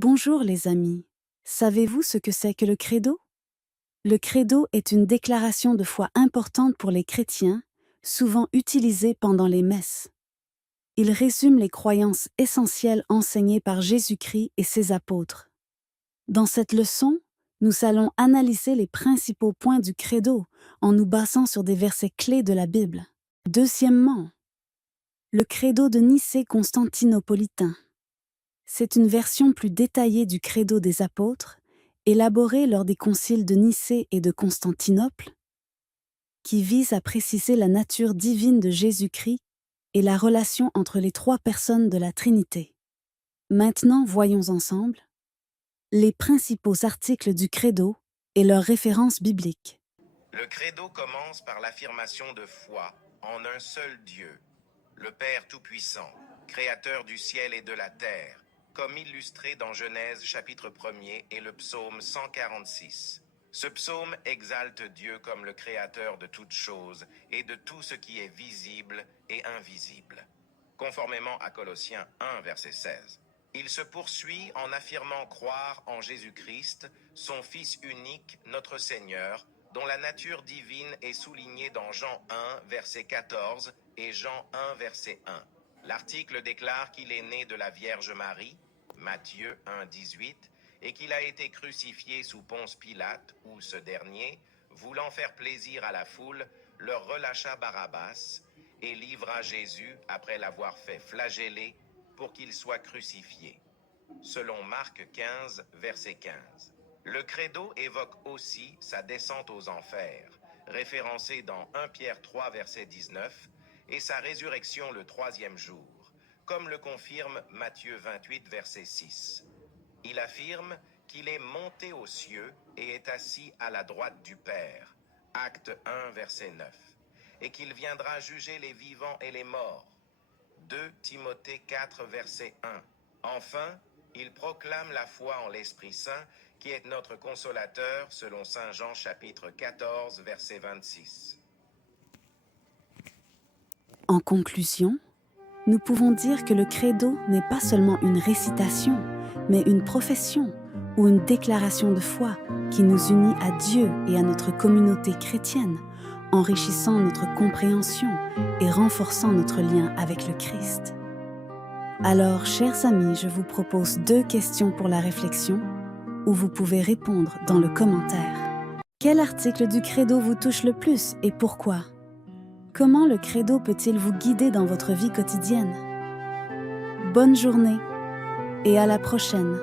Bonjour les amis. Savez-vous ce que c'est que le credo? Le credo est une déclaration de foi importante pour les chrétiens, souvent utilisée pendant les messes. Il résume les croyances essentielles enseignées par Jésus-Christ et ses apôtres. Dans cette leçon, nous allons analyser les principaux points du credo en nous basant sur des versets clés de la Bible. Deuxièmement, le credo de Nicée-Constantinopolitain. C'est une version plus détaillée du credo des apôtres, élaborée lors des conciles de Nicée et de Constantinople, qui vise à préciser la nature divine de Jésus-Christ et la relation entre les trois personnes de la Trinité. Maintenant, voyons ensemble les principaux articles du credo et leurs références bibliques. Le credo commence par l'affirmation de foi en un seul Dieu, le Père Tout-Puissant, créateur du ciel et de la terre, comme illustré dans Genèse chapitre 1er et le psaume 146. Ce psaume exalte Dieu comme le créateur de toutes choses et de tout ce qui est visible et invisible. Conformément à Colossiens 1, verset 16. Il se poursuit en affirmant croire en Jésus-Christ, son Fils unique, notre Seigneur, dont la nature divine est soulignée dans Jean 1, verset 14 et Jean 1, verset 1. L'article déclare qu'il est né de la Vierge Marie, Matthieu 1, 18, et qu'il a été crucifié sous Ponce Pilate, où ce dernier, voulant faire plaisir à la foule, leur relâcha Barabbas et livra Jésus après l'avoir fait flageller pour qu'il soit crucifié. Selon Marc 15, verset 15. Le credo évoque aussi sa descente aux enfers, référencée dans 1 Pierre 3, verset 19, et sa résurrection le troisième jour, comme le confirme Matthieu 28, verset 6. Il affirme qu'il est monté aux cieux et est assis à la droite du Père, Acte 1, verset 9, et qu'il viendra juger les vivants et les morts, 2 Timothée 4, verset 1. Enfin, il proclame la foi en l'Esprit Saint, qui est notre consolateur, selon Saint Jean chapitre 14, verset 26. En conclusion, nous pouvons dire que le credo n'est pas seulement une récitation, mais une profession ou une déclaration de foi qui nous unit à Dieu et à notre communauté chrétienne, enrichissant notre compréhension et renforçant notre lien avec le Christ. Alors, chers amis, je vous propose 2 questions pour la réflexion, où vous pouvez répondre dans le commentaire. Quel article du credo vous touche le plus et pourquoi? Comment le credo peut-il vous guider dans votre vie quotidienne? Bonne journée et à la prochaine!